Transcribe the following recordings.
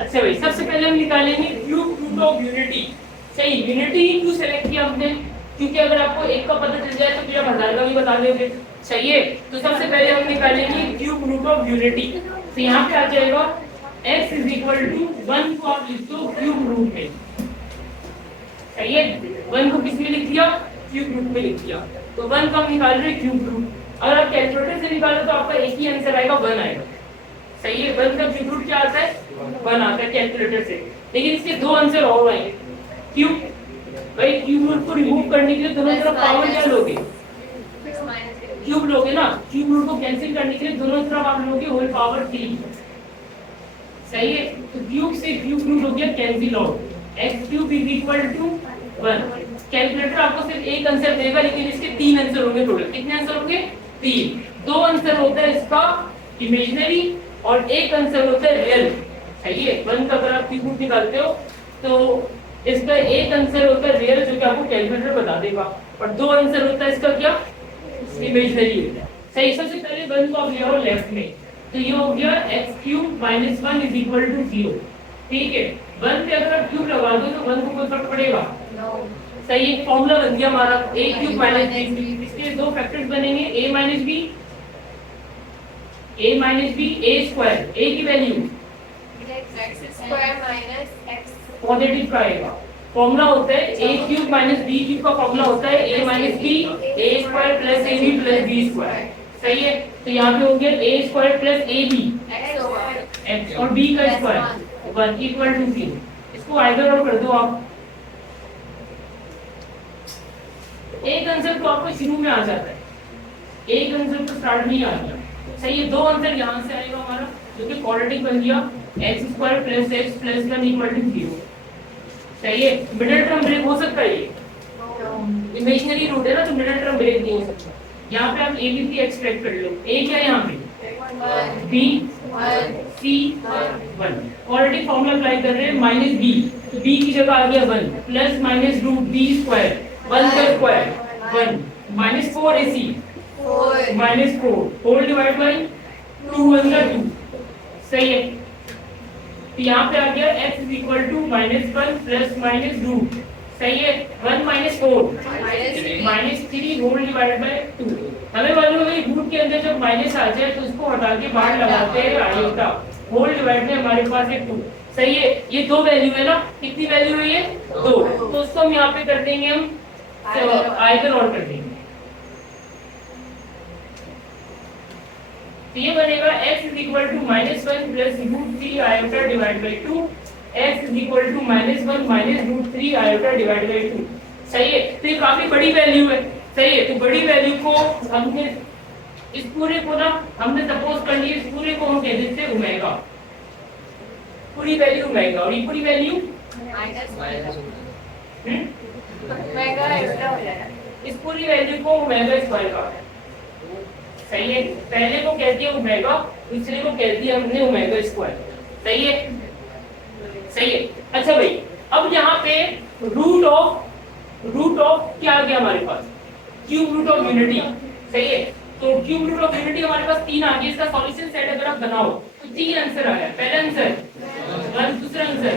अच्छा भाई, सबसे पहले हम निकालेंगे क्यूब रूट ऑफ यूनिटी। सही, यूनिटी क्यों सेलेक्ट किया हमने? क्योंकि अगर आपको एक का पता चल जाए तो फिर आप 1000 का भी बता दोगे। सही है, तो सबसे पहले हम निकालेंगे क्यूब रूट ऑफ यूनिटी। तो यहाँ पे आ जाएगा x इज इक्वल टू 1 को आप लिख दो क्यूब रूट में। सही है, 1 को किस में लिख दिया? क्यूब रूट में लिख दिया। तो 1 का हम निकाल रहे हैं क्यूब रूट। अगर आप कैलकुलेटर से निकालो तो आपका एक ही आंसर आएगा, 1 आएगा। सही है, 1 का क्यूब रूट क्या आता है? 1 आता है कैलकुलेटर से। लेकिन इसके दो आंसर और आएंगे। क्यों भाई? क्यूब रूट को रिमूव करने के लिए दोनों तरफ पावर क्या लोगे? क्यूब लोगे ना। क्यूब रूट को कैंसिल करने के लिए दोनों तरफ आप लोगे होल पावर 3। सही है, तो क्यूब से क्यूब रूट हो गया cancel out. x cube is equal to 1। Calculator आपको सिर्फ एक आंसर देगा, लेकिन इसके 3 आंसर होंगे टोटल। कितने आंसर होंगे? 3। 2 आंसर होता है इसका इमेजिनरी और एक आंसर होता है रियल। सही है, 1 का अगर आप क्यूब रूट निकालते हो तो इसका एक आंसर होता है रियल, जो कि आपको कैलकुलेटर बता देगा, और 2 आंसर होता है इसका क्या? इमेजिनरी होता है। सही, सबसे पहले 1 को आप ले आओ लेफ्ट में, तो ये हो गया x cube minus 1 is equal to 0। ठीक है, 1 पे अगर आप क्यूब लगा दो तो 1 को कोई फर्क पड़ेगा? सही है, फॉर्मूला बन गया हमारा a cube minus b cube. इसके दो फैक्टर्स बनेंगे, a minus b, a square. a की वैल्यू पॉजिटिव का आएगा। फॉर्मूला होता है a cube minus b cube का फॉर्मूला होता है a minus b a square plus ab plus b square. सही है, तो यहाँ पे हो गया a square plus ab x और b का स्क्वायर 1 इक्वल टू 0। इसको आइदर और कर दो आप। एक आंसर तो आपको शुरू में आ जाता है, एक आंसर तो स्टार्ट में ही आ गया। सही है, 2 आंसर यहाँ से आएगा हमारा, जो कि क्वाड्रेटिक बन गया x square plus x plus 1 equal to 0। सही है, मिडिल टर्म ब्रेक हो सकता है? ये इमेजिनरी रूट है ना, तो मिडिल टर्म ब्रेक नहीं हो सकता। यहाँ पे आप a b c एक्सट्रैक्ट कर लो। a क्या है यहाँ पे? b, c 1। Quadratic formula apply कर रहे हैं माइनस b, तो b की जगह आ गया 1 plus minus root b square 1 का square 1 minus 4 ac minus 4 whole divide by 2 1 का 2। सही है, तो यहाँ पे आ गया x is equal to minus 1 plus minus root. सही है, 1 minus 4 minus 3 whole divide by 2। हमें मालूम है रूट के अंदर जब माइनस आ जाए तो उसको हटा के बाहर लगाते हैं आयोटा, होल डिवाइड में हमारे पास है 2। सही है, ये 2 वैल्यू है ना। कितनी वैल्यू है ये? 2। तो उसको हम यहाँ पे कर देंगे, हम आइदर और कर देंगे। तो ये बनेगा x is equal to minus 1 प्लस root 3 iota divide by 2। x is equal to minus 1 minus root 3 iota divide by 2। सही है, तो ये काफी बड़ी वैल्यू है। सही है, तो बड़ी वैल्यू को हमने इस पूरे को ना हमने सपोज कर लिया, इस पूरे को हम कह देते हैं ओमेगा। पूरी वैल्यू ओमेगा और ये पूरी वैल्यू इस पूरी वैल्यू को ओमेगा स्क्वायर का। सही है, पहले को कह दिया ओमेगा, दूसरे को कह दिया हमने ओमेगा स्क्वायर। सही है, सही है। अच्छा भाई, अब यहाँ पे रूट ऑफ क्या आ गया हमारे पास? Cube root of unity. सही है, तो क्यूब रूट ऑफ यूनिटी हमारे पास 3 आ गया। इसका सॉल्यूशन सेट अगर आप बनाओ तो 3 आंसर आया। पहला आंसर 1, दूसरा आंसर,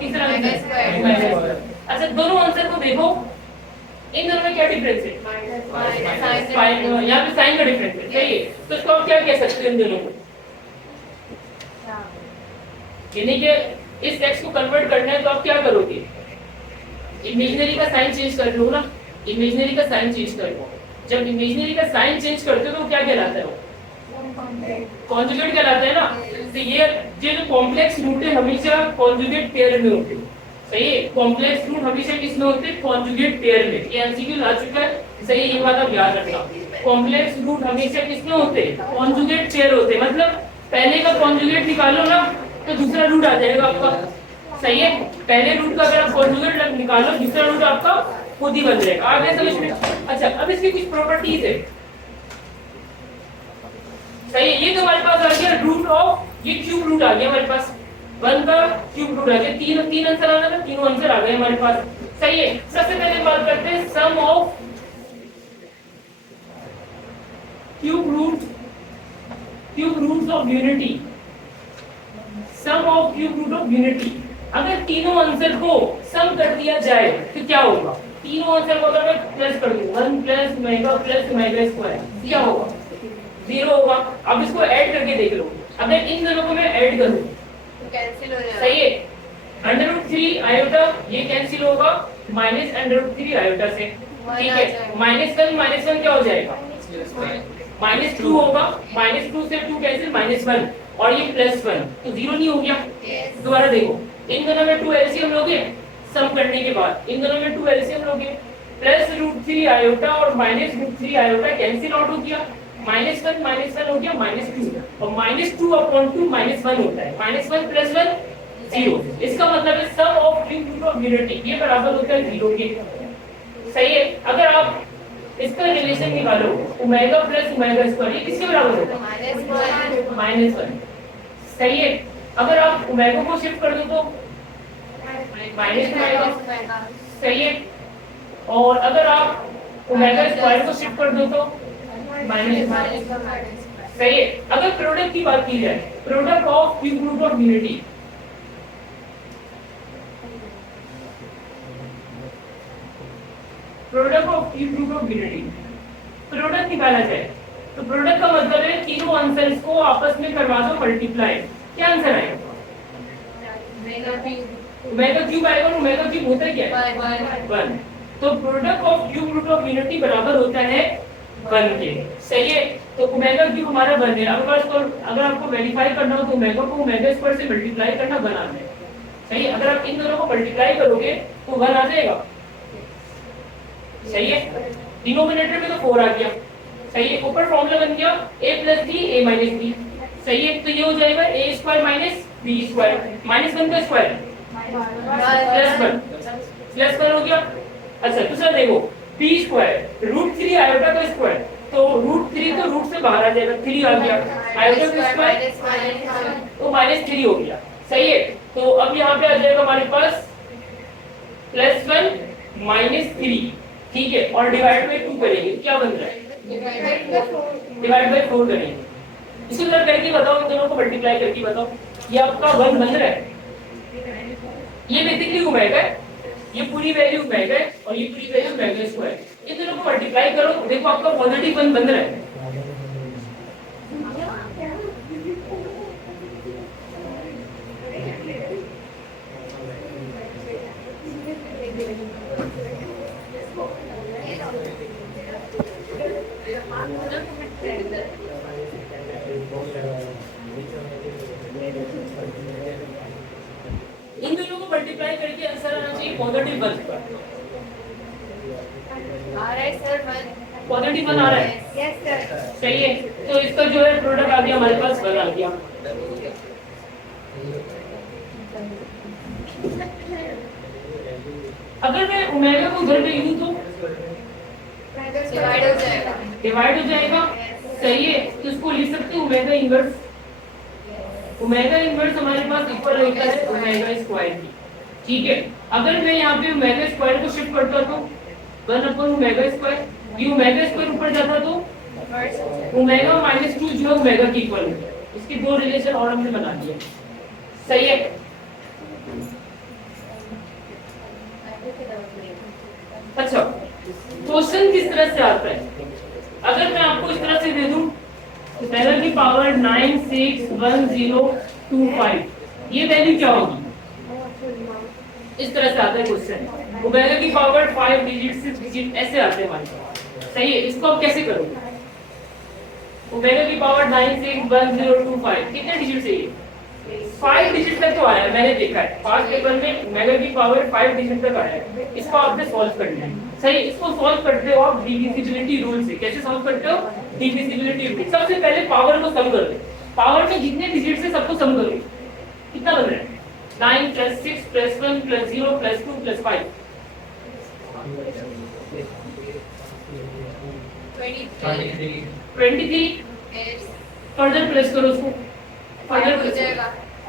तीसरा आंसर। अच्छा, दोनों आंसर को देखो, इन दोनों में क्या डिफरेंस है? यहाँ पे साइन का डिफरेंस है। सही है, तो इसको आप क्या कह सकते हैं इन दोनों को? यानी कि इस टेक्स्ट को कन्वर्ट करना है तो आप क्या करोगे? इमेजिनरी का साइन चेंज कर लो ना, इमेजिनरी का साइन चेंज कर लो। जब इमेजिनरी का साइन चेंज करते हो तो क्या कहलाता है? वो कॉन्जुगेट कहलाता है ना। तो ये जो कॉम्प्लेक्स रूट है हमेशा कॉन्जुगेट पेयर में होते हैं। सही है, कॉम्प्लेक्स रूट हमेशा किसमें होते हैं? कॉन्जुगेट पेयर में। ये एमसीक्यू आ चुका है, सही, ये बात आप याद रखना। कॉम्प्लेक्स रूट हमेशा किसमें होते हैं? कॉन्जुगेट पेयर होते हैं। मतलब पहले का कॉन्जुगेट निकालो ना तो दूसरा रूट आ जाएगा आपका। सही है, पहले रूट का अगर आप कॉन्जुगेट निकालो, दूसरा रूट आपका खुद ही बन जाएगा। आ गया समझ में? अच्छा, अब इसकी कुछ प्रॉपर्टीज है। सही है, ये तो हमारे पास आ गया रूट ऑफ, ये क्यूब रूट आ गया हमारे पास, 1 का क्यूब रूट आ गया। तीन आंसर आ गया, तीनों आंसर आ गए हमारे पास। सही है, सबसे पहले बात करते हैं sum of cube roots of unity. Sum of cube root of unity. अगर तीनों आंसर को सम कर दिया जाए तो क्या होगा? तीनों आंसर को अगर मैं प्लस कर दूं 1 प्लस ओमेगा स्क्वायर, क्या होगा? 0 होगा। अब इसको ऐड करके देख लो, अगर इन दोनों को मैं ऐड करूं तो कैंसिल हो जाएगा। सही है, √3 आयोटा ये कैंसिल होगा माइनस √3 आयोटा से, ठीक है। -1 क्या हो जाएगा? -2 होगा, -2 से 2 कैंसिल, -1 और ये +1 तो 0 नहीं हो गया। दोबारा देखो, इन दोनों में 2 एलसीएम लोगे, सम करने के बाद इन दोनों में 2 एलसीएम लोगे, +√3 आयोटा और -√3 आयोटा कैंसिल आउट हो गया, -1 हो गया -2 और -2 अपॉन 2 -1 होता है, -1 + 1 0। इसका मतलब है sum of cube root of unity ये बराबर होता है 0 के। सही है। अगर आप इसका रिलेशन निकालो ओमेगा प्लस ओमेगा स्क्वायर, ये किसके बराबर होगा? -1। सही है। अगर आप ओमेगा को शिफ्ट कर दो तो -ओमेगा, सही है। और अगर आप ओमेगा स्क्वायर को शिफ्ट कर दो तो माइनस, सही है। अगर प्रोडक्ट की बात की जाए, product of cube root of unity, product of cube root of unity, product निकाला जाए तो प्रोडक्ट का मतलब है तीनों आंसर्स को आपस में करवा दो मल्टीप्लाई, क्या आंसर आएगा? ओमेगा क्यूब आएगा और ओमेगा क्यूब होता है क्या? 1। तो product of cube root of unity बराबर होता है 1 के, सही है। तो ओमेगा क्यूब हमारा 1 है। अगर आपको वेरीफाई करना हो तो ओमेगा को ओमेगा स्क्वायर से मल्टीप्लाई करना 1 आता है, सही है। अगर आप इन दोनों को मल्टीप्लाई करोगे तो 1 आ जाएगा, सही है। डिनोमिनेटर में तो 4 आ गया, सही है। ऊपर फॉर्मूला बन गया a + b a - b, सही है। तो ये हो जाएगा a² - b² -1 का स्क्वायर +1 हो गया। अच्छा दूसरा देखो b² √3 आयोटा का स्क्वायर, तो √3 तो रूट से बाहर आ जाएगा, 3 आ गया, आयोटा का स्क्वायर तो -3 हो गया, सही है। तो अब यहाँ पे आ जाएगा हमारे पास +1 - 3, ठीक है। और डिवाइड बाय 2 करेंगे, क्या बन रहा है? डिवाइड बाय 4 करेंगे। इसी तरह करके बताओ, इन दोनों को मल्टीप्लाई करके बताओ, ये आपका 1 बन रहा है। ये बेसिकली ओमेगा है, ये पूरी वैल्यू ओमेगा है और ये पूरी वैल्यू ओमेगा स्क्वायर। इन दोनों को मल्टीप्लाई करो, देखो आपका पॉजिटिव 1 बन रहा है। इन दोनों को मल्टीप्लाई करके आंसर आना चाहिए पॉजिटिव 1 आ रहा है सर, 1 पॉजिटिव 1 आ रहा है, यस सर, सही है। तो इसका जो है प्रोडक्ट आ गया हमारे पास 1 आ गया। अगर मैं ओमेगा को घर पे यूं तो डिवाइड हो जाएगा, डिवाइड हो जाएगा, सही है। तो इसको लिख सकते हैं ओमेगा इनवर्स। ओमेगा इनवर्स हमारे पास इक्वल होता है ओमेगा स्क्वायर की, ठीक है। अगर मैं यहाँ पे ओमेगा स्क्वायर को शिफ्ट करता तो 1/ओमेगा स्क्वायर, ये ओमेगा स्क्वायर ऊपर जाता तो ओमेगा -2 जो है ओमेगा की इक्वल होता है। इसके दो रिलेशन और हमने बना दिए, सही है। अच्छा क्वेश्चन किस तरह से आता है? अगर मैं आपको इस तरह से दे दूं तो 10 की पावर 9 6 1 0 2 5, ये वैल्यू क्या होगी? इस तरह से आता है क्वेश्चन। ओमेगा की पावर 5 डिजिट 6 डिजिट ऐसे आते हैं हमारे पास, सही है। इसको आप कैसे करोगे? ओमेगा की पावर 9 6 1 0 2 5 कितने डिजिट चाहिए? 5 डिजिट तक तो आया है, मैंने देखा है पास्ट पेपर में ओमेगा की पावर 5 डिजिट तक आया है। इसको आपने सॉल्व करना है, सही। इसको सॉल्व करते हो आप डिविजिबिलिटी रूल से। कैसे सॉल्व करते हो? Divisibility rule. सबसे पहले पावर को सम कर दो, पावर में जितने डिजिट से सबको सम करो। कितना बन रहा है? 9 + 6 + 1 + 0 + 2 + 5 23। फर्दर प्लस करो उसको, फर्दर प्लस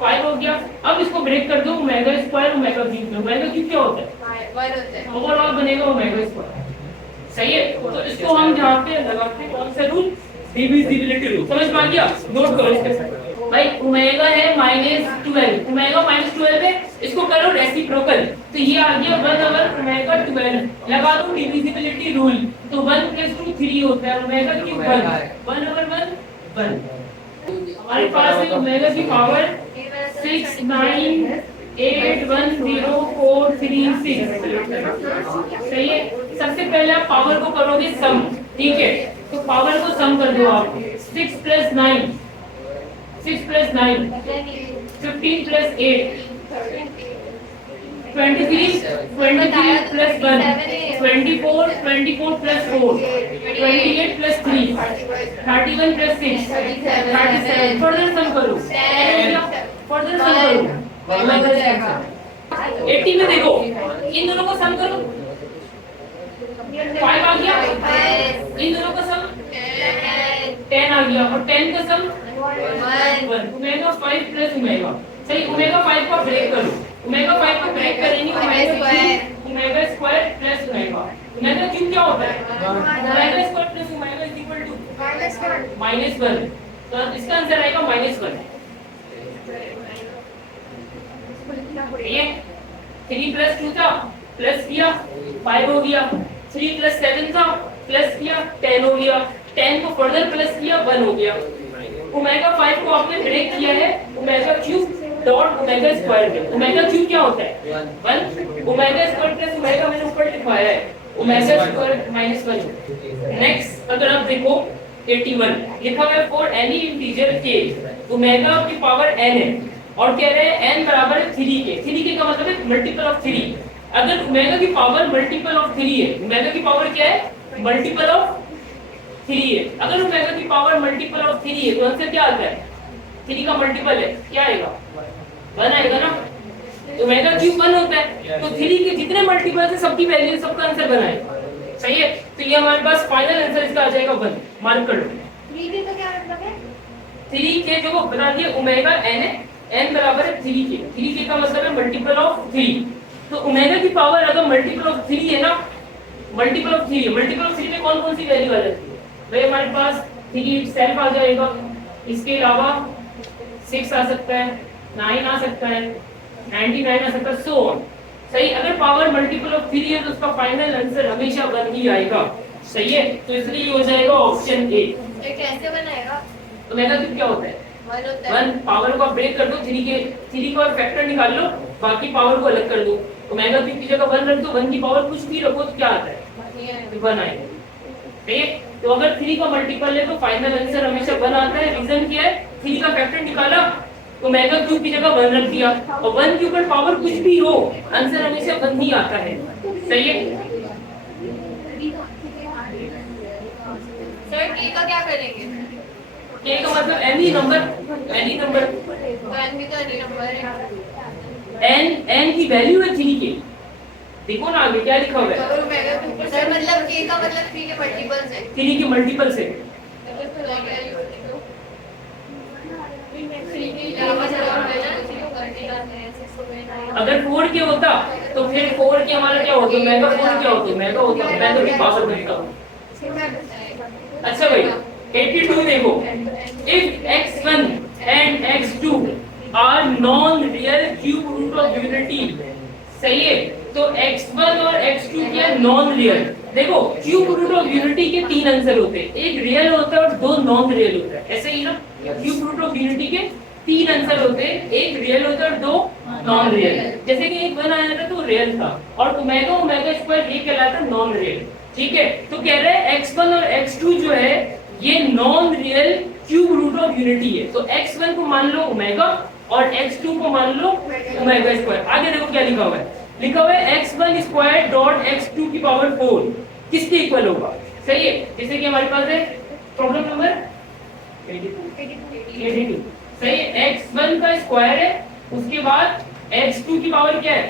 5 हो गया। अब इसको ब्रेक कर दो ओमेगा स्क्वायर ओमेगा क्यूब में। ओमेगा क्यूब क्या होता है? 1 होता है, ओवरऑल बनेगा ओमेगा स्क्वायर, सही है। तो इसको हम यहाँ पे लगाते हैं कौन सा रूल? Divisibility rule. समझ में आ गया? नोट करो इसके साथ भाई। ओमेगा है -12, ओमेगा आ गया 1 ओमेगा 12 लगा दो डिविजिबिलिटी रूल तो 1 + 2 3 होता है ओमेगा क्यूब 1 ओवर 1 1 हमारे पास है ओमेगा की पावर 6 9 8 1 0 4 3 6 सही है। सबसे पहले आप पावर को करोगे सम, ठीक है, तो पावर को सम कर दो आप 6 + 9 15 + 8 23 23 + 1 24 24 + 4 28 + 3 31 + 6 37 फर्दर सम करो फर्दर सम करो 80 में देखो इन दोनों को सम करो 5 आ गया इन दोनों का सम 10 आ गया और 10 का सम 1 ओमेगा 5 + ओमेगा सही। ओमेगा 5 को ब्रेक करो ओमेगा 5 को ब्रेक करेंगे omega square plus omega omega cube क्या होता है omega square plus omega is equal to -1 तो इसका आंसर आएगा -1 ये 3 + 2 था प्लस किया 5 हो गया 3 + 7 था प्लस किया 10 हो गया 10 को फर्दर प्लस किया 1 हो गया। ओमेगा 5 को आपने ब्रेक किया है omega cube dot omega square में ओमेगा क्यूब क्या होता है 1 ओमेगा स्क्वायर प्लस ओमेगा मैंने ऊपर लिखवाया है ओमेगा स्क्वायर -1। नेक्स्ट अगर आप देखो 81 लिखा हुआ है for any integer k omega की पावर n है और कह रहे हैं n बराबर है 3k का मतलब है मल्टीपल ऑफ 3। अगर ओमेगा की पावर मल्टीपल ऑफ 3 है ओमेगा की पावर क्या है मल्टीपल ऑफ 3 है अगर ओमेगा की पावर मल्टीपल ऑफ 3 है तो आंसर क्या आता है 3 का मल्टीपल है क्या आएगा 1 आएगा ना। तो ओमेगा क्यूब 1 होता है तो 3 के जितने मल्टीपल है सबकी वैल्यू सबका आंसर 1 आएगा सही है। तो ये हमारे पास फाइनल आंसर इसका आ जाएगा 1 मार्क कर लो 3 का क्या मतलब है 3 के जो बता दिए ओमेगा n है n बराबर है 3k का मतलब है मल्टीपल ऑफ 3। तो ओमेगा की पावर अगर मल्टीपल ऑफ 3 है ना मल्टीपल ऑफ 3 है मल्टीपल ऑफ 3 में कौन कौन सी वैल्यू आ जाती है भाई हमारे पास 3 सेल्फ आ जाएगा इसके अलावा 6 आ सकता है 9 आ सकता है 99 आ सकता है सो ऑन सही। अगर पावर मल्टीपल ऑफ 3 है तो उसका फाइनल आंसर हमेशा 1 ही आएगा सही है। तो इसलिए ये हो जाएगा ऑप्शन ए। ये कैसे बनाएगा ओमेगा क्यूब क्या होता है 1 होता है 1 पावर को आप ब्रेक कर दो 3 का फैक्टर निकाल लो बाकी पावर को अलग कर दो ओमेगा क्यूब की जगह 1 रख दो 1 की पावर कुछ भी रखो तो क्या आता है 1 आएगा ठीक है। तो अगर 3 का मल्टीपल है तो फाइनल आंसर हमेशा 1 आता है। रीजन क्या है 3 का फैक्टर निकाला तो ओमेगा क्यूब की जगह 1 रख दिया और 1 के ऊपर पावर कुछ भी हो आंसर हमेशा 1 ही आता है सही है। सर k का क्या करेंगे k का मतलब एनी नंबर तो n भी तो any नंबर है n की वैल्यू है 3 के देखो ना आगे क्या लिखा हुआ है अगर ओमेगा क्यूब सर मतलब k का मतलब 3 के मल्टीपल्स है 3 के मल्टीपल से अगर 4 के होता तो फिर 4 के हमारा क्या होता मेगा 4 क्या होता मेगा होता मेगा की पावर बनता। अच्छा भाई 82 देखो if x1 and x2 are non real cube root of unity सही है। तो x1 और x2 क्या नॉन रियल देखो क्यूब रूट ऑफ यूनिटी के 3 आंसर होते हैं एक रियल होता है और 2 नॉन रियल होता है ऐसे ही ना क्यूब रूट ऑफ यूनिटी के 3 आंसर होते हैं एक रियल होता है और 2 नॉन रियल जैसे कि एक 1 आया था तो रियल था और ओमेगा स्क्वायर ये कहलाता है नॉन रियल ठीक है। तो कह रहे हैं x1 और x2 जो है ये non real cube root of unity है। तो x1 को मान लो ओमेगा और x2 को मान लो ओमेगा स्क्वायर। आगे देखो क्या लिखा हुआ है लिखा हुआ है x1 स्क्वायर डॉट x2 की पावर 4 किसके इक्वल होगा सही है। जैसे कि हमारे पास है प्रॉब्लम नंबर 82 सही है x1 का स्क्वायर है उसके बाद x2 की पावर क्या है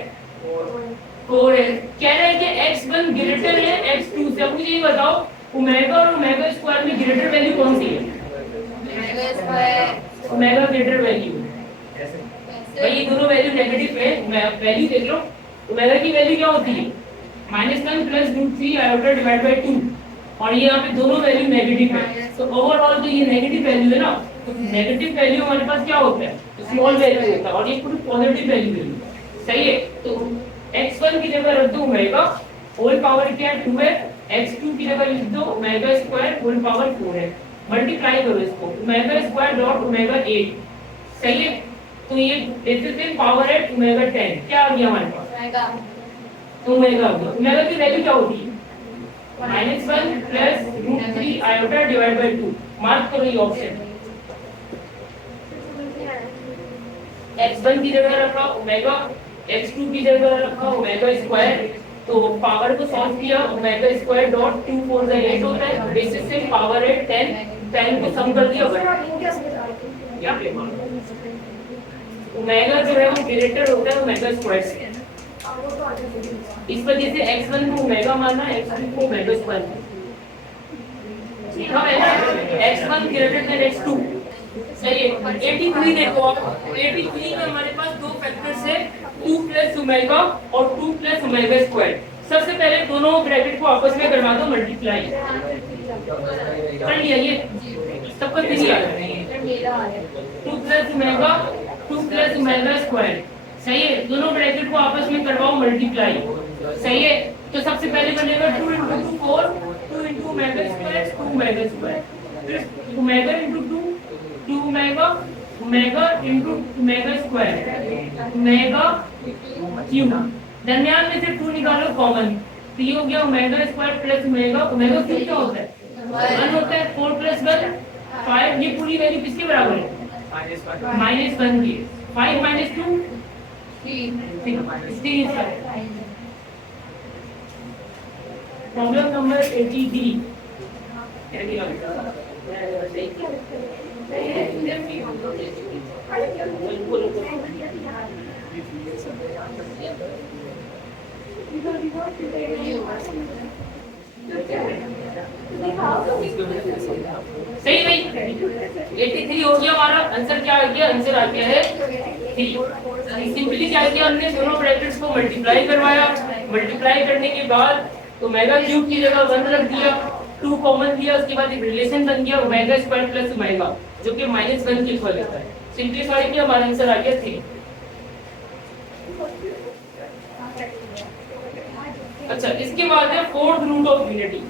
4 है। कह रहे हैं कि x1 ग्रेटर है x2 से। अब मुझे ये बताओ ओमेगा और ओमेगा स्क्वायर में ग्रेटर वैल्यू कौन सी है ओमेगा ग्रेटर वैल्यू भाई ये दोनों वैल्यू नेगेटिव है वैल्यू देख लो ओमेगा की वैल्यू क्या होती है -1 प्लस √3 आयोटा डिवाइड बाय 2 और ये यहाँ पे दोनों वैल्यू नेगेटिव है। तो ओवरऑल तो ये नेगेटिव वैल्यू है ना तो नेगेटिव वैल्यू हमारे पास क्या होता है स्मॉल वैल्यू होता है और ये पूरी पॉजिटिव वैल्यू है सही है। तो x1 की जगह रख दो ओमेगा होल पावर क्या है 2 है, x2 की जगह लिख दो ओमेगा स्क्वायर होल पावर 4 है, मल्टीप्लाई करो इसको ओमेगा स्क्वायर डॉट ओमेगा 8 सही है। तो ये देते पावर है ओमेगा 10 क्या आ गया हमारे पास ओमेगा ओमेगा आ गया। ओमेगा की वैल्यू क्या होती है -1 plus √3 iota divide by 2 mark करो ये ऑप्शन x1 की जगह रखा ओमेगा x2 की जगह रखा ओमेगा स्क्वायर तो पावर को सॉल्व किया ओमेगा स्क्वायर डॉट 2 4 8 होता है बेसिस से पावर है 10 को सम कर दिया क्या ओमेगा जो है वो ग्रेटर होता है ओमेगा स्क्वायर से इस वजह से x1 को ओमेगा माना x2 को ओमेगा स्क्वायर लिखा है ना x1 ग्रेटर देन x2 सही है। 83 देखो आप 83 में हमारे पास दो फैक्टर्स है 2 प्लस ओमेगा और 2 प्लस ओमेगा स्क्वायर। सबसे पहले दोनों ब्रैकेट को आपस में करवा दो मल्टीप्लाई कर लिया ये सबको नहीं आ रहा है 2 प्लस ओमेगा स्क्वायर सही है। दोनों ब्रैकेट को आपस में करवाओ मल्टीप्लाई सही है। तो सबसे पहले बनेगा 2 × 2 4 2 × ओमेगा स्क्वायर 2 ओमेगा स्क्वायर फिर omega × 2 2 omega omega × omega square omega cube दरमियान में से 2 निकालो कॉमन तो ये हो गया omega square plus omega omega cube क्या होता है 1 होता है 4 + 1 5 ये पूरी वैल्यू किसके बराबर है -1 की 5 - 2 3 प्रॉब्लम नंबर 80D सही भाई 83 हो गया हमारा आंसर क्या आ गया आंसर आ गया है 3। सिंपली क्या किया हमने दोनों ब्रैकेट्स को मल्टीप्लाई करवाया मल्टीप्लाई करने के बाद ओमेगा क्यूब की जगह 1 रख दिया 2 कॉमन लिया उसके बाद एक रिलेशन बन गया ओमेगा स्क्वायर प्लस ओमेगा जो कि -1 के इक्वल होता है। सिंपलीफाई किया हमारा आंसर आ गया 3। अच्छा इसके बाद है fourth root of unity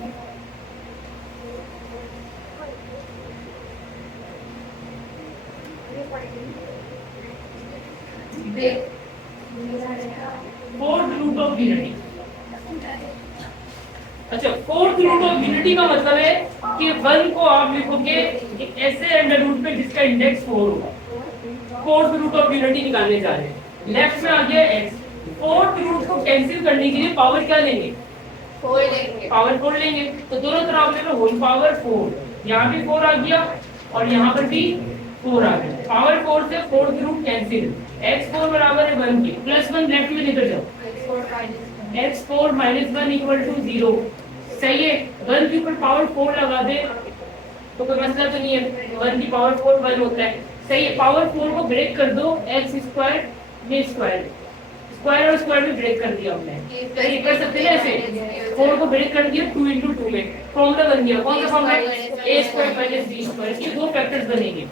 fourth root of unity. अच्छा फोर्थ रूट ऑफ यूनिटी का मतलब है कि 1 को आप लिखोगे एक ऐसे अंडर रूट पे जिसका इंडेक्स 4 होगा। फोर्थ रूट ऑफ यूनिटी निकालने जा रहे हैं लेफ्ट में आ गया x फोर्थ रूट को कैंसिल करने के लिए पावर क्या लेंगे 4 लेंगे पावर 4 लेंगे तो दोनों तरफ ले लो होल पावर 4 यहाँ भी 4 आ गया और यहाँ पर भी 4 आ गया पावर 4 से फोर्थ रूट कैंसिल x4 बराबर है 1 के +1 लेफ्ट में लेकर जाओ x4 - 1 = 0 सही है। 1 के ऊपर पावर 4 लगा दे तो कोई मसला तो नहीं है 1 की पावर 4 1 होता है सही है। पावर 4 को ब्रेक कर दो x² में स्क्वायर स्क्वायर और स्क्वायर में ब्रेक कर दिया हमने सही कर सकते हैं ऐसे 4 को ब्रेक कर दिया 2 × 2 में फॉर्मूला बन गया कौन सा फॉर्मूला a² - b² इसके दो फैक्टर्स बनेंगे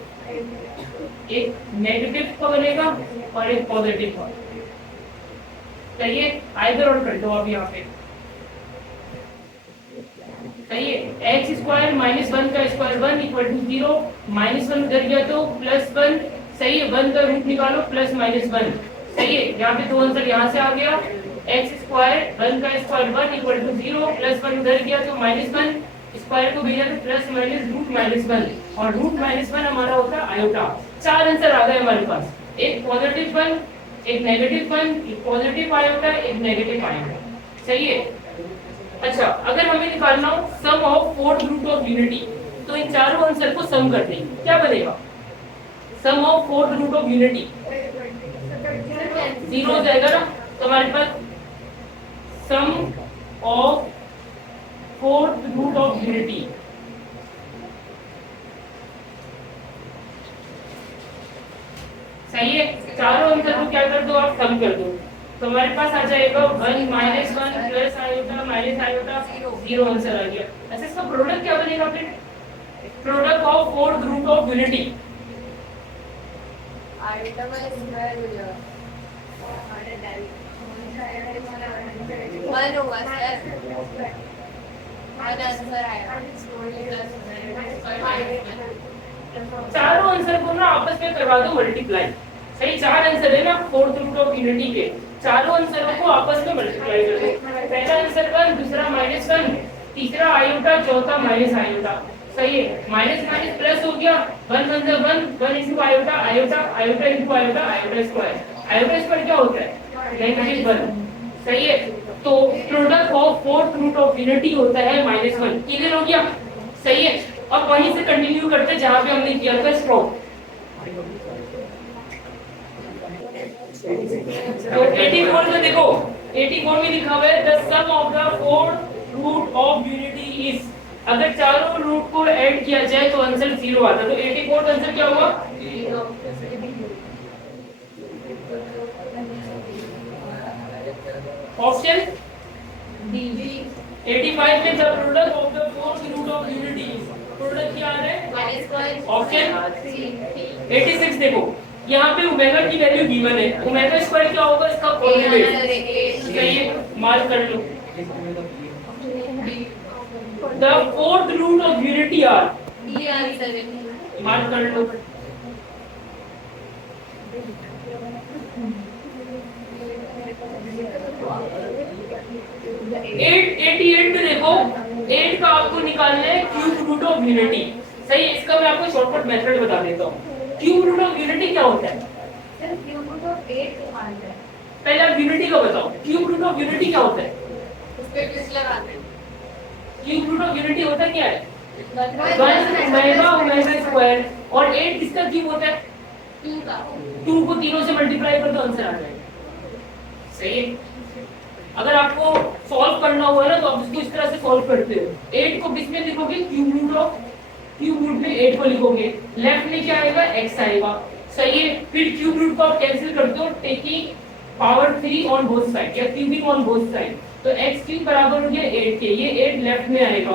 एक नेगेटिव का बनेगा और एक पॉजिटिव का सही है। आइदर और कर दो आप यहाँ पे सही है। x² - 1 का स्क्वायर 1 = 0 -1 उधर गया तो +1 सही है 1 का रूट निकालो +-1 सही है। यहाँ पे दो आंसर यहाँ से आ गया x² 1 का स्क्वायर 1 = 0 +1 उधर गया तो -1 स्क्वायर को भेजा तो +-√-1 और √-1 हमारा होता है आयोटा। 4 आंसर आ गए हमारे पास एक पॉजिटिव 1 एक नेगेटिव 1 एक पॉजिटिव आयोटा एक नेगेटिव आयोटा सही है। अच्छा अगर हमें निकालना हो sum of fourth root of unity तो इन चारों आंसर को सम कर देंगे क्या बनेगा sum of fourth root of unity 0 हो जाएगा ना तो हमारे पास sum of fourth root of unity सही है। चारों आंसर को क्या कर दो आप सम कर दो तो हमारे पास आ जाएगा 1 - 1 plus iota minus iota 0 answer आ गया। अच्छा इसका प्रोडक्ट क्या बनेगा फिर product of fourth root of unity iota का स्क्वायर हो जाएगा वन होगा सर, वन आंसर आएगा। चारों आंसर को ना आपस में करवा दो मल्टीप्लाई। सही, चार आंसर है ना फोर्थ रूट ऑफ यूनिटी के, चारों आंसरों को आपस में मल्टीप्लाई कर दो। पहला आंसर 1, दूसरा -1, तीसरा आयोटा, चौथा माइनस आयोटा। सही है, माइनस माइनस प्लस हो गया, 1 1 जा 1, 1 into iota, iota iota into iota, iota square. Iota square क्या होता है? -1। सही है, तो product of fourth root of unity होता है -1। क्लियर हो गया? सही है, अब वहीं से कंटिन्यू करते हैं जहां पे हमने किया था स्ट्रोक। तो 84 में देखो, 84 में लिखा हुआ है the sum of the fourth root of unity is, अगर चारों रूट को ऐड किया जाए तो आंसर 0 आता है। तो 84 का आंसर क्या हुआ? Option D. 85 में the product of the fourth root of unity, product क्या आ रहा है? ऑप्शन 86 देखो, यहाँ पे ओमेगा की वैल्यू गिवन है, ओमेगा स्क्वायर क्या होगा? इसका कोऑर्डिनेट। सही है, मार्क कर लो। The fourth root of unity are, ये आंसर है, मार्क कर लो। 88 में देखो, 8 का आपको निकालना है क्यूब रूट ऑफ यूनिटी। सही, इसका मैं आपको शॉर्टकट मेथड बता देता हूँ। क्यूब रूट ऑफ यूनिटी क्या होता है? क्यूब रूट ऑफ 8 को मानते हैं। पहले आप यूनिटी का बताओ, क्यूब रूट ऑफ यूनिटी क्या होता है? उस पे ट्विस्ट लगाते हैं। क्यूब रूट ऑफ यूनिटी होता क्या है? 1 ओमेगा ओमेगा स्क्वायर, और 8 किसका क्यूब होता है? 2 का। 2 को तीनों से मल्टीप्लाई कर दो, आंसर आ जाएगा। सही है, अगर आपको सॉल्व करना हुआ ना तो आप इसको इस तरह से सॉल्व करते हो। 8 को किस में लिखोगे? Cube root of, cube root में 8 को लिखोगे, लेफ्ट में क्या आएगा? x आएगा। सही है, फिर क्यूब रूट को आप कैंसिल करते हो taking power 3 on both side या क्यूबिंग ऑन बोथ साइड, तो x क्यूब बराबर हो गया 8 के, ये 8 लेफ्ट में आएगा,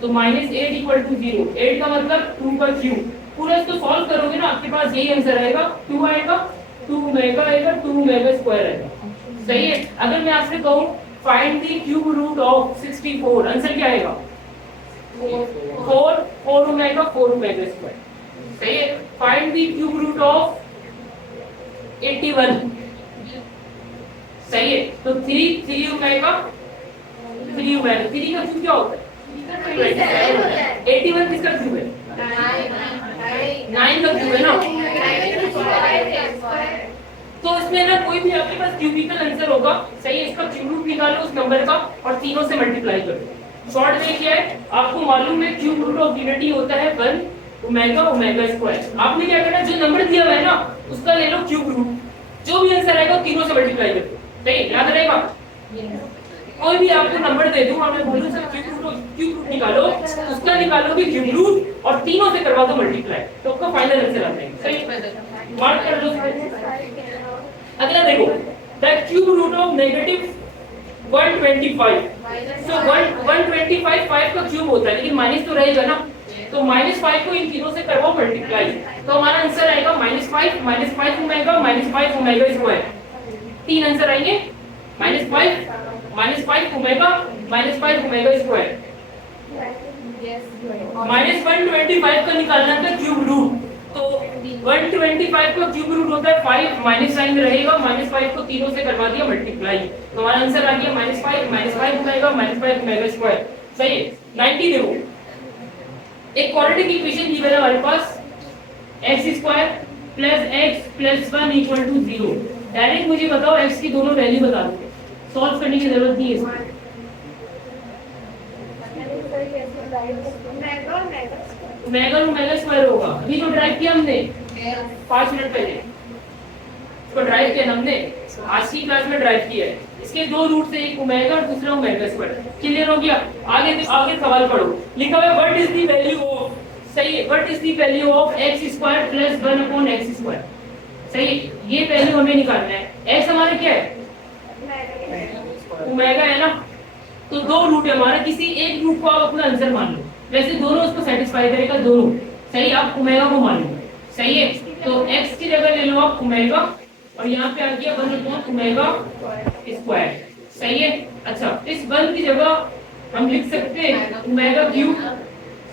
तो -8 = 0। 8 का मतलब 2 का क्यूब, पूरा इसको सॉल्व करोगे ना आपके पास यही आंसर आएगा, 2 आएगा, 2 ओमेगा आएगा, 2 ओमेगा स्क्वायर आएगा। सही है, अगर मैं आपसे कहूं find the cube root of 64, answer क्या आएगा? 4 ओमेगा 4 ओमेगा स्क्वायर। सही है, find the cube root of 81। सही है, तो 3 ओमेगा 3 ओमेगा, 3 का क्यूब क्या होता है? 81 किसका क्यूब है? 9 का क्यूब है ना। तो इसमें ना कोई भी आपके पास क्यूबिकल आंसर होगा, सही है, इसका क्यूब रूट निकालो उस नंबर का और तीनों से मल्टीप्लाई करो। शॉर्ट में क्या है आपको मालूम है, क्यूब रूट ऑफ यूनिटी होता है 1 ओमेगा ओमेगा स्क्वायर। आपने क्या करना, जो नंबर दिया हुआ है ना उसका ले लो क्यूब रूट, जो भी आंसर आएगा तीनों से मल्टीप्लाई कर दो। सही, याद रहेगा? कोई भी आपको नंबर दे दूं और मैं बोलूं सर क्यूब रूट निकालो, उसका निकालोगे क्यूब रूट और तीनों से करवा दो मल्टीप्लाई, तो आपका फाइनल आंसर आ जाएगा। सही, मार्क कर दो। अगला देखो, द क्यूब रूट ऑफ -125। सो 125 5 का क्यूब होता है, लेकिन माइनस तो रहेगा ना, तो -5 को इन तीनों से करवाओ मल्टीप्लाई, तो हमारा आंसर आएगा -5 ओमेगा -5 ओमेगा स्क्वायर। 3 आंसर आएंगे, -5 ओमेगा -5 ओमेगा स्क्वायर। -125 का निकालना था क्यूब रूट, तो 125 का क्यूब रूट होता है 5, माइनस साइन रहेगा, -5 को तीनों से करवा दिया मल्टीप्लाई, तो हमारा आंसर आ गया -5 ओमेगा -5 ओमेगा स्क्वायर। सही है, 90 देखो, एक क्वाड्रेटिक इक्वेशन दी है हमारे पास, x² + x + 1 = 0। डायरेक्ट मुझे बताओ x की दोनों वैल्यू बता दो, सॉल्व करने की जरूरत नहीं है इसमें। ओमेगा स्क्वायर होगा, अभी जो ड्राइव किया हमने 5 मिनट पहले, इसको ड्राइव किया हमने, आज की क्लास में ड्राइव किया है। इसके दो रूट से, एक ओमेगा और दूसरा ओमेगा स्क्वायर। क्लियर हो गया? आगे सवाल पढ़ो, लिखा हुआ है what is the value of, सही है, what is the value of x² + 1/x²। सही, ये वैल्यू हमें निकालना है। x हमारा क्या है? ओमेगा है ना, तो दो रूट है हमारा, किसी एक रूट को आप अपना आंसर मान लो, वैसे दोनों उसको सेटिस्फाई करेगा, दोनों। सही, आप ओमेगा को मान लो। सही है, तो x की जगह ले लो आप ओमेगा और यहाँ पे आ गया 1 ओमेगा स्क्वायर। सही है। अच्छा, इस 1 की जगह हम लिख सकते हैं ओमेगा क्यूब।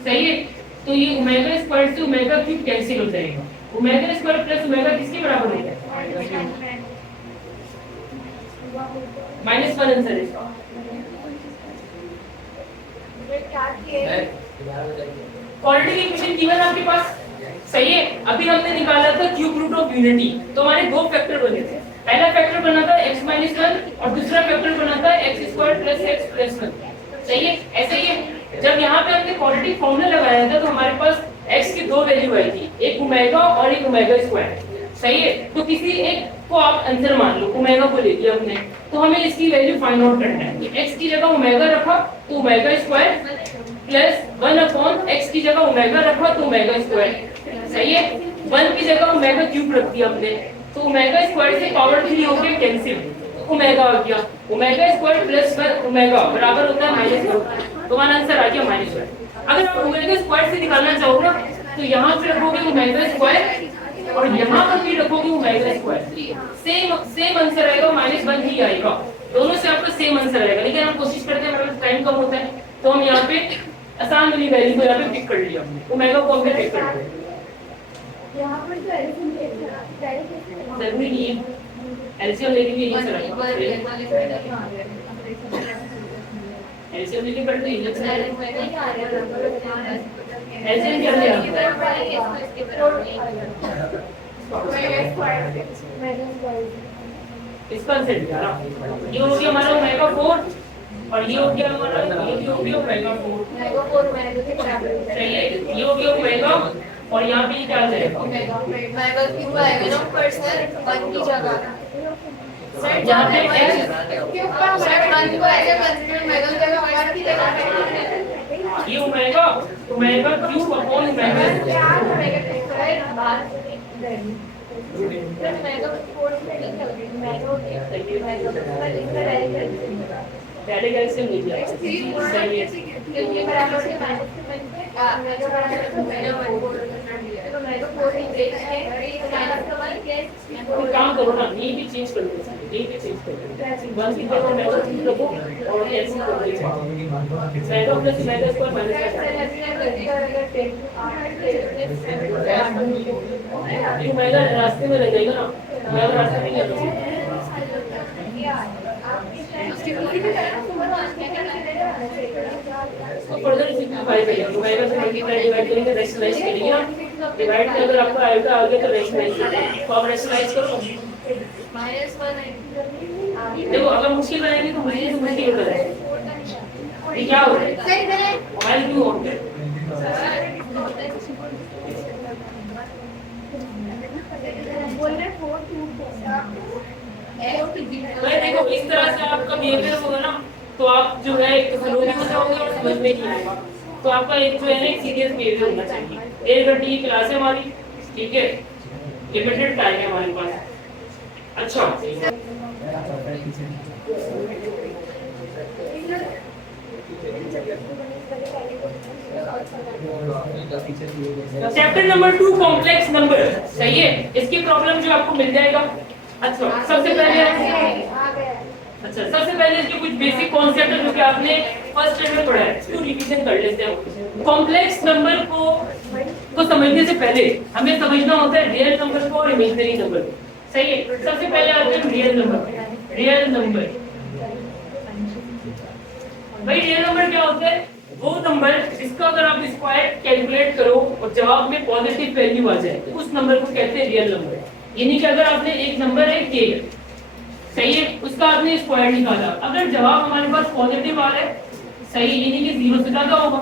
सही है। तो ये ओमेगा स्क्वायर से ओमेगा क्यूब कैंसिल हो जाएगा। ओमेगा स्क्वायर प्लस ओमेगा किसके बराबर होता है? -1 आंसर है इसका। क्वाड्रेटिक इक्वेशन गिवन आपके पास। सही है। अभी हमने निकाला था क्यूब रूट ऑफ यूनिटी। तो हमारे दो फैक्टर बने थे। पहला फैक्टर बना था x - 1 और दूसरा फैक्टर बना था x² + x + 1। सही है। ऐसे ही है। जब यहाँ पे हमने क्वाड्रेटिक फॉर्मूला लगाया था तो हमारे पास x की दो वैल्यू आई थी, एक ओमेगा और एक ओमेगा स्क्वायर। सही है। तो किसी एक को आप आंसर मान लो, ओमेगा को ले लिया हमने, तो हमें इसकी वैल्यू फाइंड आउट करना है। तो x की जगह ओमेगा रखा तो ओमेगा स्क्वायर प्लस 1/x की जगह ओमेगा रखा तो ओमेगा स्क्वायर। सही है। 1 की जगह ओमेगा क्यूब रख दिया हमने, तो ओमेगा स्क्वायर से पावर 3 हो गया कैंसिल, ओमेगा आ गया। ओमेगा स्क्वायर प्लस 1 ओमेगा बराबर होता है -1। तो हमारा आंसर आ गया -1। अगर आप ओमेगा स्क्वायर से निकालना चाहो ना तो यहाँ पे रखोगे ओमेगा स्क्वायर और यहाँ पर भी रखोगे ओमेगा स्क्वायर। सेम आंसर आएगा, -1 ही आएगा। दोनों से आपका सेम आंसर आएगा। लेकिन हम कोशिश करते हैं, हमारे टाइम कम होता है तो हम यहाँ पे आसान वाली वैल्यू को यहाँ पे पिक कर लिया हमने, ओमेगा को हमने पिक कर लिया। यहाँ पर तो जरूरी नहीं है एलसीएम लेके भी नहीं चलेगा। एलसीएम लेके पढ़ते हैं इंजेक्शन एलसीएम क्या है इसका आंसर क्या है? ये हो गया हमारा ओमेगा 4 और ये हो गया हमारा ये भी हो गया ओमेगा 4। सही है। ये हो गया ओमेगा और यहाँ पे क्या आ जाएगा? ओमेगा क्यूब आएगा ना पर्सनल 1 की जगह। सर जहाँ पे क्यूब का सर 1 को आएगा कंसीडर ओमेगा की जगह 1 की जगह। ये ओमेगा क्यूब अपॉन ओमेगा पहले कैसे मिल जाए। सही है। क्योंकि बराबर से काम करो ना, ये भी चेंज कर दो, ये भी चेंज कर दो। 1 की जगह ओमेगा क्यूब रखो और कैंसिल कर दो। Omega plus omega square minus omega रास्ते में लग जाएगा ना, ओमेगा रास्ते में लग तो फर्दर सिंपलीफाई करिए। ओमेगा से मल्टीप्लाई डिवाइड करेंगे, रैशनलाइज करिए ना। डिवाइड में अगर आपको आएगा आगे तो रैशनलाइज करो, तो आप रैशनलाइज करो। देखो अगर मुश्किल रहेगी तो मुश्किल हो जाएगा। ये क्या हो रहा है? मोबाइल क्यों ऑन है? देखो इस तरह से आपका बिहेवियर होगा ना तो आप जो है स्लोली हो जाओगे और समझ में नहीं आएगा। तो आपका एक जो है ना सीरियस बिहेवियर होना चाहिए। 1 घंटे की क्लास है हमारी, ठीक है, लिमिटेड टाइम है हमारे पास। अच्छा चैप्टर नंबर 2 कॉम्प्लेक्स नंबर। सही है। इसकी प्रॉब्लम जो आपको मिल जाएगा। अच्छा सबसे पहले इसके कुछ बेसिक कॉन्सेप्ट है जो कि आपने फर्स्ट स्टैंडर्ड में पढ़ा है, इसको रिवीजन कर लेते हैं। कॉम्प्लेक्स नंबर को समझने से पहले हमें समझना होता है रियल नंबर को और इमेजिनरी नंबर को। सही है। सबसे पहले आते हैं रियल नंबर। रियल नंबर भाई रियल नंबर क्या होता है? वो नंबर जिसका अगर आप स्क्वायर कैलकुलेट करो और जवाब में पॉजिटिव वैल्यू आ जाए तो उस नंबर को कहते हैं रियल नंबर। यानी कि अगर आपने एक नंबर है k, सही है, उसका आपने स्क्वायर निकाला, अगर जवाब हमारे पास पॉजिटिव आ रहा है, सही, यानी कि 0 से ज्यादा होगा।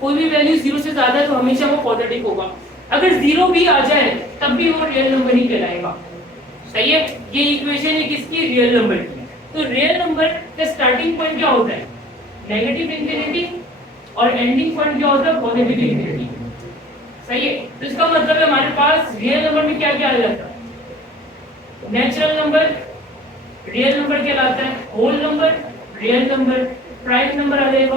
कोई भी वैल्यू 0 से ज्यादा है तो हमेशा वो पॉजिटिव होगा। अगर 0 भी आ जाए तब भी वो रियल नंबर ही कहलाएगा। सही है। ये इक्वेशन है किसकी? रियल नंबर की। तो रियल नंबर का स्टार्टिंग पॉइंट क्या होता है? नेगेटिव इंफिनिटी और एंडिंग पॉइंट क्या होता है? Positive infinity. सही है। तो इसका मतलब है हमारे पास रियल नंबर में क्या क्या आ जाता है? नेचुरल नंबर रियल नंबर कहलाता है, whole number real number, prime number आ जाएगा,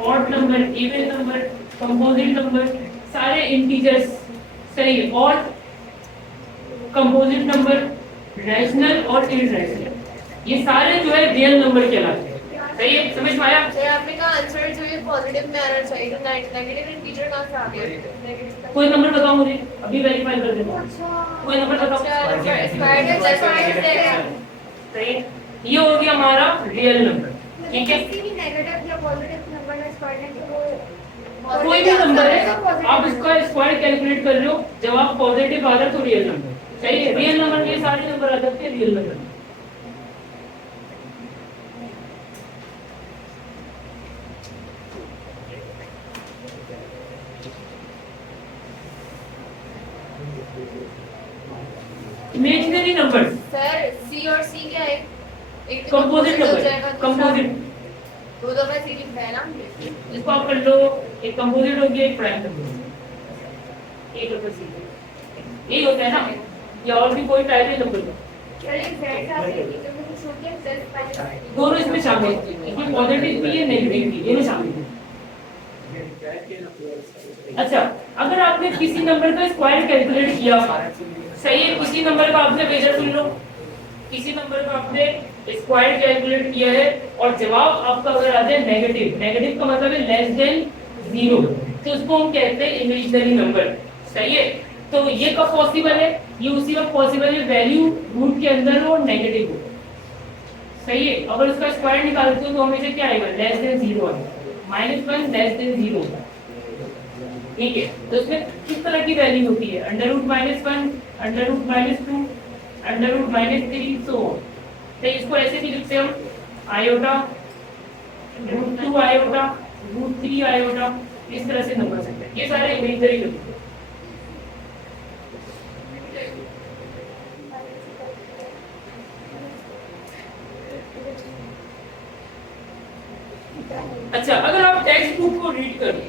odd number, even number, composite number, सारे इंटीजर्स। सही है। और कंपोजिट नंबर रैशनल और इरैशनल, ये सारे जो है रियल नंबर कहलाते हैं। सही है, समझ में आया? सर आपने कहा आंसर जो है पॉजिटिव में आना चाहिए, तो नेगेटिव इंटीजर कहाँ से आ गया? नेगेटिव कोई नंबर बताओ मुझे, अभी वेरीफाई कर देता हूँ। कोई नंबर बताओ। सही है, ये हो गया हमारा रियल नंबर। ठीक है, नेगेटिव या पॉजिटिव नंबर का स्क्वायर है तो वो कोई भी नंबर है, आप इसका स्क्वायर कैलकुलेट कर लो, जब आप पॉजिटिव आ रहा है तो रियल नंबर। सही है, रियल नंबर ये सारे नंबर आ जाते हैं real number. Imaginary number sir C और सी क्या है? एक तो कंपोजिट हो नंबर, जाएगा, कंपोजिट, दो दो में सी लिखना है ना। इसको आप कर लो, एक कंपोजिट हो गया, एक प्राइम नंबर, एक ऊपर सी, यही होता है ना, या और भी कोई टाइप है नंबर का, चलिए जेड का है कि तो मुझे छोड़ के सेल्फ पहले दोनों इसमें शामिल हैं, इसमें पॉजिटिव भी है नेगेटिव भी, दोनों शामिल हैं। अच्छा, अगर आपने किसी नंबर का स्क्वायर कैलकुलेट किया, सही है, किसी नंबर का आपने बेशक सुन लो, किसी नंबर का आपने स्क्वायर कैलकुलेट किया है और जवाब आपका अगर आ जाए नेगेटिव, नेगेटिव का मतलब है लेस देन जीरो, तो उसको हम कहते हैं इमेजिनरी नंबर। सही है, तो ये कब पॉसिबल है? ये उसी वक्त पॉसिबल है वैल्यू रूट के अंदर हो और नेगेटिव हो। सही है, अगर उसका स्क्वायर निकालते हो तो हमेशा क्या आएगा? लेस देन जीरो आएगा, -1 लेस देन जीरो। ठीक है, तो इसमें किस तरह की वैल्यू होती है? Under root -1, under root -2, under root -3, so तो इसको ऐसे भी लिखते हम आयोटा, √2 आयोटा, √3 आयोटा, इस तरह से नंबर सकते हैं। ये सारे इमेजिनरी नंबर। अच्छा, अगर आप टेक्स्ट बुक को रीड करो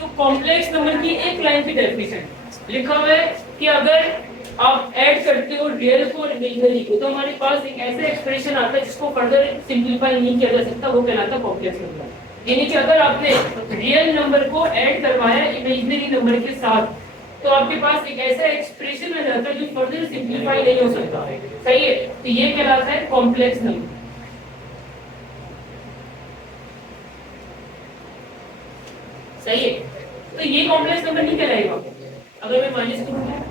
तो कॉम्प्लेक्स नंबर की एक लाइन की डेफिनेशन लिखा हुआ है कि अगर आप ऐड करते हो रियल को और इमेजिनरी को तो हमारे पास एक ऐसा एक्सप्रेशन आता है जिसको फर्दर सिंपलीफाई नहीं किया जा सकता, वो कहलाता है कॉम्प्लेक्स नंबर। यानी कि अगर आपने रियल नंबर को ऐड करवाया इमेजिनरी नंबर के साथ तो आपके पास एक ऐसा एक्सप्रेशन आ जाता है जो फर्दर सिंपलीफाई नहीं हो सकता। सही है, तो ये कहलाता है कॉम्प्लेक्स नंबर। सही है, तो ये कॉम्प्लेक्स नंबर नहीं कहलाएगा अगर मैं माइनस करूंगा,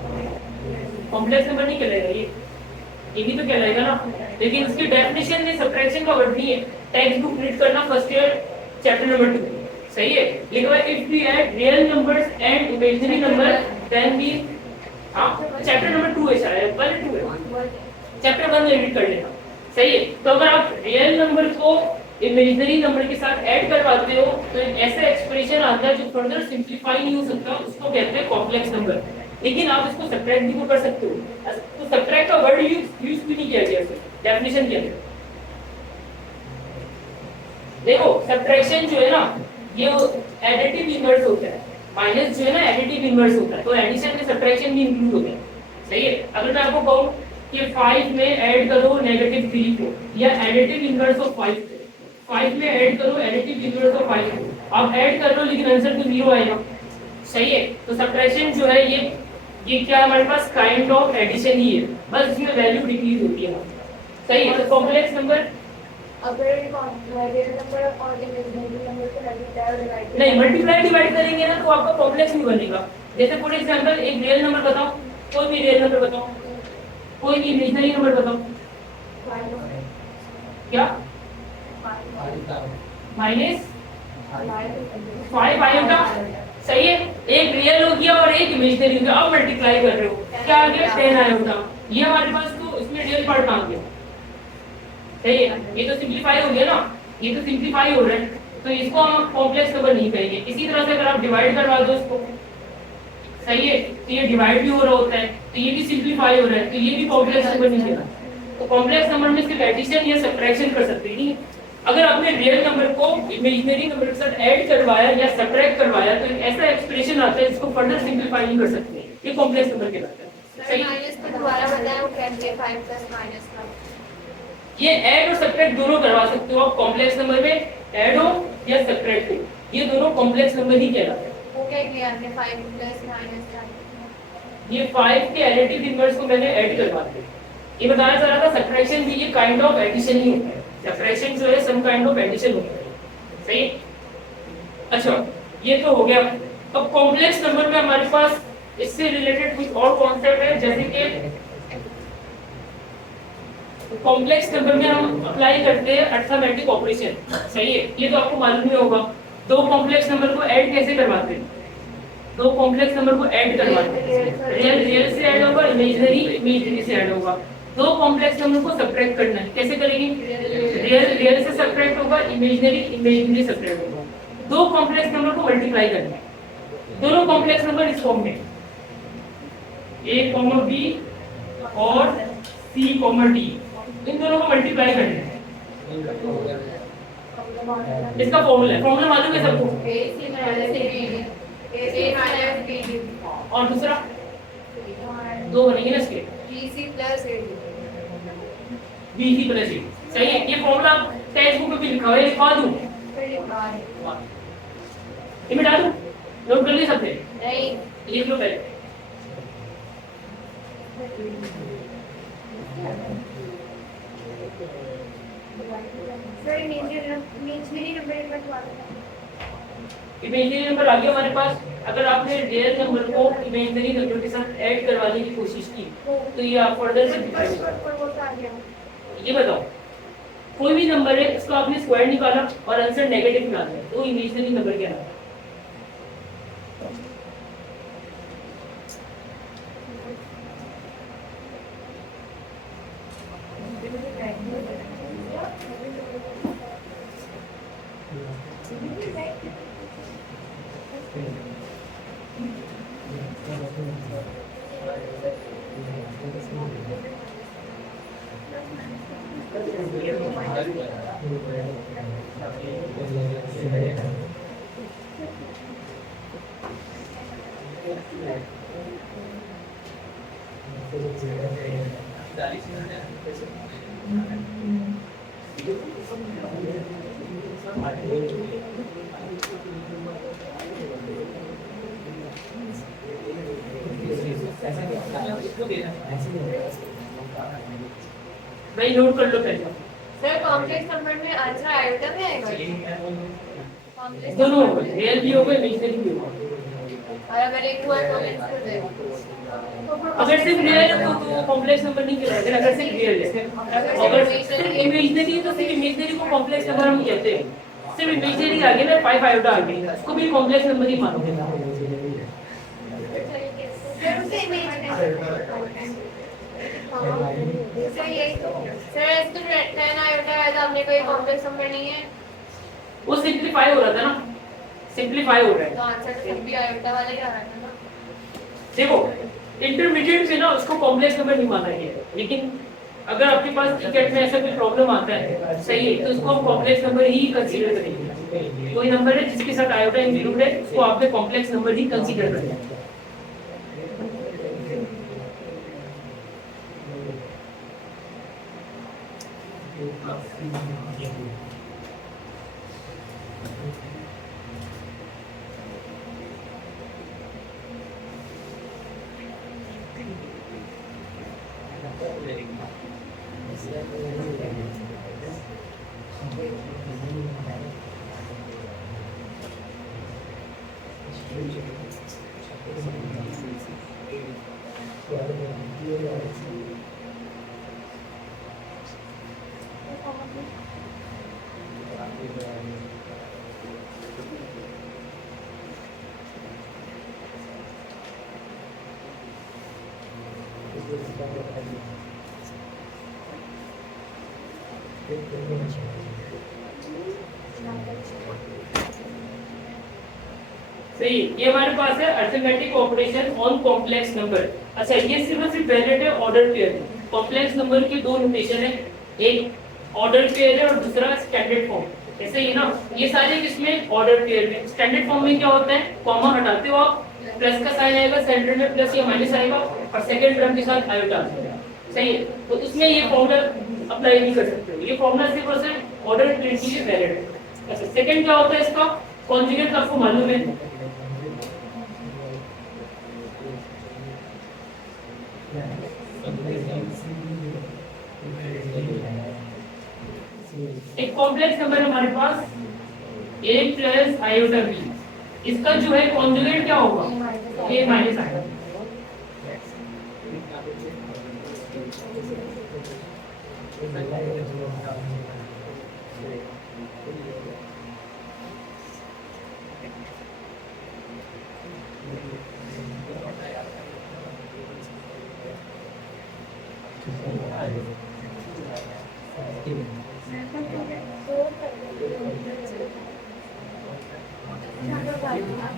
कॉम्प्लेक्स नंबर नहीं कहलाएगा ये भी तो कहलाएगा ना। लेकिन इसकी डेफिनेशन में सब्ट्रैक्शन का वर्ड नहीं है। टेक्स्ट बुक रीड करना फर्स्ट ईयर चैप्टर नंबर 2। सही है, लिखा हुआ है if we add real numbers and imaginary number then we, हां चैप्टर नंबर 2 है शायद, 1 2 है, चैप्टर 1 में रीड कर लेना। सही है, तो अगर आप रियल नंबर को इमेजिनरी नंबर के साथ ऐड करवाते हो तो एक ऐसा एक्सप्रेशन आता है जो फर्दर सिंपलीफाई नहीं हो सकता, उसको कहते हैं कॉम्प्लेक्स नंबर। लेकिन आप इसको सब्ट्रैक्ट भी तो कर सकते हो, तो सब्ट्रैक्ट का वर्ड यूज भी नहीं किया गया है डेफिनेशन के अंदर। देखो सब्ट्रैक्शन जो है ना ये एडिटिव इनवर्स होता है, माइनस जो है ना एडिटिव इनवर्स होता है, तो एडिशन में सब्ट्रैक्शन भी इंक्लूड होता है। सही है, अगर मैं आपको कहूं कि 5 में ऐड करो -3 को या एडिटिव इनवर्स ऑफ 5 में ऐड करो एडिटिव इनवर्स ऑफ 5 को, आप ऐड कर लो लेकिन आंसर तो 0 आएगा। सही है, तो सब्ट्रैक्शन जो है ये क्या है हमारे पास काइंड ऑफ एडिशन ही है, बस इसमें वैल्यू डिक्रीज होती है। सही है, तो कॉम्प्लेक्स नंबर अगर रियल नंबर और इमेजिनरी नंबर को मल्टीप्लाई डिवाइड नहीं, मल्टीप्लाई डिवाइड करेंगे ना तो आपका कॉम्प्लेक्स नहीं बनेगा। जैसे फॉर एग्जांपल एक रियल नंबर बताओ, कोई भी रियल नंबर बताओ, कोई भी इमेजिनरी नंबर बताओ, क्या -5 आएगा। सही है, एक रियल हो गया और एक इमेजिनरी हो गया, अब मल्टीप्लाई कर रहे हो क्या आ गया 10 आएगा। ये हमारे पास तो इसमें रियल पार्ट आ गया। सही है, ये तो सिंपलीफाई हो गया ना, ये तो सिंपलीफाई हो रहा है, तो इसको हम कॉम्प्लेक्स नंबर नहीं कहेंगे। इसी तरह से अगर आप डिवाइड करवा दो इसको, सही है, तो ये डिवाइड भी हो रहा होता है, तो ये भी सिंपलीफाई हो रहा है, तो ये भी कॉम्प्लेक्स नंबर नहीं कहलाता। तो कॉम्प्लेक्स नंबर में सिर्फ एडिशन या सब्ट्रैक्शन कर सकते हैं। नहीं, अगर आपने रियल नंबर को इमेजिनरी नंबर के साथ ऐड करवाया या सब्ट्रैक्ट करवाया तो एक ऐसा एक्सप्रेशन आता है जिसको फर्दर सिंपलीफाई नहीं कर सकते, ये कॉम्प्लेक्स नंबर कहलाता है। सही, माइनस को दोबारा बताएं, वो कैसे 5 प्लस माइनस का ये ऐड और सब्ट्रैक्ट दोनों करवा सकते हो आप कॉम्प्लेक्स नंबर में, ऐड हो या सब्ट्रैक्ट हो, ये दोनों कॉम्प्लेक्स नंबर ही कहलाते हैं। वो क्या किया आपने 5 प्लस माइनस का? ये 5 के एडिटिव इनवर्स को मैंने ऐड करवा दिया, ये बताया जा रहा था सब्ट्रैक्शन भी ये काइंड ऑफ एडिशन ही होता है, सब्ट्रैक्शन जो है सम काइंड ऑफ एडिशन होता है, सही है। अच्छा ये तो हो गया। अब कॉम्प्लेक्स नंबर में हमारे पास इससे रिलेटेड कुछ और कॉन्सेप्ट है, जैसे कि कॉम्प्लेक्स नंबर में हम अप्लाई करते हैं अर्थमेटिक ऑपरेशन, सही है। ये तो आपको मालूम ही होगा, दो कॉम्प्लेक्स नंबर को ऐड कैसे करवाते हैं, दो कॉम्प्लेक्स नंबर को ऐड करवाते हैं, रियल से ऐड होगा, इमेजिनरी से ऐड होगा। दो कॉम्प्लेक्स नंबर को सब्ट्रैक्ट करना है, कैसे करेंगे, रियल से सब्ट्रैक्ट होगा, इमेजिनरी सब्ट्रैक्ट होगा। दो कॉम्प्लेक्स नंबर को मल्टीप्लाई करना है, दोनों कॉम्प्लेक्स नंबर इस फॉर्म में a, b और c, d, इन दोनों को मल्टीप्लाई करना है। इसका फॉर्मूला मालूम है सबको, और दूसरा दो बनेंगे ना इसके, BC plus AD। BC plus A, सही है। ये फॉर्मूला टेक्स्ट बुक में भी लिखा हुआ है, लिखवा दूं, ये मिटा दूं, नोट कर ले सकते, नहीं लिख लो पहले। सर इमेजिनरी नंबर एक बार दोबारा बताइए। इमेजिनरी नंबर आ गया हमारे पास। अगर आपने रियल नंबर को इमेजिनरी नंबर के साथ ऐड करवाने की कोशिश की तो ये आप फर्दर सिंपलीफाई और वो तो आ गया। ये बताओ, कोई भी नंबर है इसका आपने स्क्वायर निकाला और आंसर नेगेटिव निकाला है, तो इमेजिनरी नंबर क्या है? भाई नोट कर लो पहले, सर कॉम्प्लेक्स नंबर में आंसर आयोटा में आएगा, कॉम्प्लेक्स दोनों होगा, रियल भी होगा इमेजिनरी भी होगा। और अगर एक हुआ तो कैंसिल कर देगा। अगर सिर्फ रियल है तो कॉम्प्लेक्स नंबर नहीं कहलाएगा, अगर सिर्फ रियल है। अगर सिर्फ इमेजिनरी है तो सिर्फ इमेजिनरी को कॉम्प्लेक्स नंबर हम कहते हैं। सिर्फ इमेजिनरी आ गया ना, 5 आयोटा आ गया, उसको भी कॉम्प्लेक्स नंबर ही मानोगे। सर उसे सर यही तो सर इसको 10 आयोटा है तो हमने कोई कॉम्प्लेक्स नंबर नहीं है, वो सिंपलीफाई हो रहा था ना, सिंपलीफाई हो रहा है। तो आंसर तो सब भी आयोटा वाला ही आ रहा था ना। देखो इंटरमीडिएट से ना उसको कॉम्प्लेक्स नंबर नहीं माना गया, लेकिन अगर आपके पास टिकट में ऐसा कोई प्रॉब्लम आता है, सही है, तो उसको हम कॉम्प्लेक्स नंबर ही कंसीडर करेंगे। कोई नंबर है जिसके साथ आयोटा इंक्लूड है उसको आपने कॉम्प्लेक्स नंबर ही कंसीडर करना है। सही, ये हमारे पास है arithmetic operation on complex number. अच्छा ये सिर्फ और सिर्फ वैलिड है ऑर्डर पेयर। कॉम्प्लेक्स नंबर के दो नोटेशन है, एक ऑर्डर पेयर है और दूसरा स्टैंडर्ड फॉर्म। ऐसे ही ना, ये सारे किसमें ऑर्डर पेयर में। स्टैंडर्ड फॉर्म में क्या होता है, कॉमा हटाते हो आप, प्लस का साइन आएगा, सेंटर में प्लस या माइनस आएगा और सेकंड टर्म के साथ आयोटा आएगा, सही है। तो इसमें ये फॉर्मूला अप्लाई नहीं कर सकते हो, ये फॉर्मूला सिर्फ और सिर्फ ऑर्डर पेयर के लिए वैलिड है। अच्छा सेकंड क्या होता है इसका, कॉन्जुगेट आपको मालूम है, एक कॉम्प्लेक्स नंबर है हमारे पास a प्लस आयोटा b, इसका जो है कॉन्जुगेट क्या होगा a minus iota.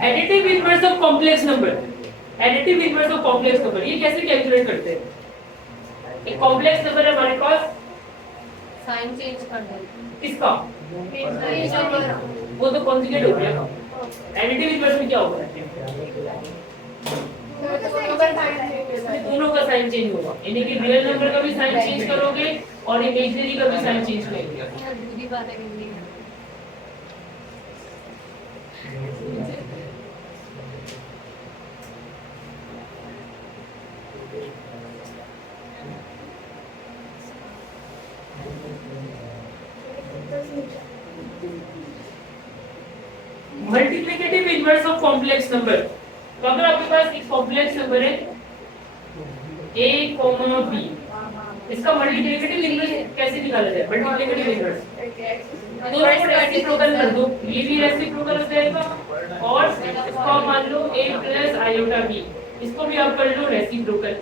Additive inverse of complex number, additive inverse of complex number ये कैसे कैलकुलेट करते हैं? एक कॉम्प्लेक्स नंबर है हमारे पास, साइन चेंज कर दो। किसका? वो तो कॉन्जुगेट हो गया। एडिटिव इनवर्स में क्या होगा? दोनों का साइन चेंज होगा, यानी कि रियल नंबर का भी साइन चेंज करोगे और इमेजिनरी का भी साइन चेंज करोगे। दूसरी बात है कि multiplicative inverse of complex number, तो अगर आपके पास एक कॉम्प्लेक्स नंबर है a, b, इसका मल्टीप्लिकेटिव इनवर्स कैसे निकाला जाए? मल्टीप्लिकेटिव इनवर्स दोनों को रेसिप्रोकल कर दो, ये भी रेसिप्रोकल हो जाएगा और इसको आप मान लो a प्लस आयोटा b, इसको भी आप कर लो रेसिप्रोकल।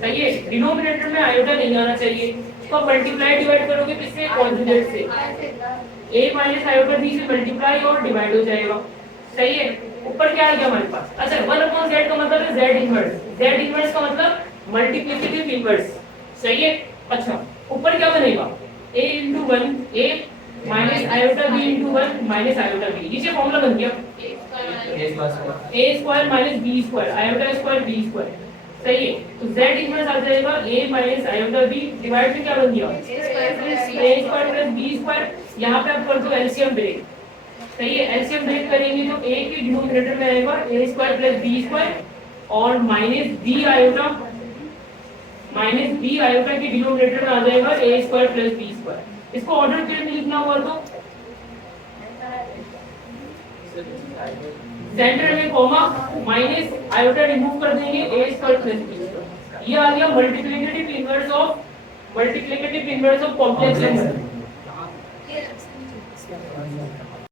सही है, डिनोमिनेटर में आयोटा नहीं आना चाहिए, इसको मल्टीप्लाई डिवाइड करोगे किससे? कॉन्जुगेट से। a माइनस आयोटा b से मल्टीप्लाई और डिवाइड हो जाएगा। सही है, ऊपर क्या आ गया हमारे पास? अच्छा 1/z का मतलब है z इनवर्स, z इनवर्स का मतलब मल्टीप्लिकेटिव इनवर्स। सही है, अच्छा ऊपर क्या बनेगा? a into 1 a minus iota b into 1 minus iota b, नीचे फॉर्मूला बन गया a square minus b square iota square b square. सही है, तो z इनवर्स आ जाएगा a minus iota b divide में क्या बन गया? a square plus b square. यहाँ पे आप कर दो एलसीएम ब्रेक। सही है, एलसीएम ब्रेक करेंगे तो a के डिनोमिनेटर में आएगा a square plus b square और माइनस b आयोटा के डिनोमिनेटर में आ जाएगा a square plus b square. इसको ऑर्डर पेयर में लिखना हुआ तो सेंटर में कॉमा माइनस आयोटा रिमूव कर देंगे a square plus b square. ये आ गया multiplicative inverse of complex number.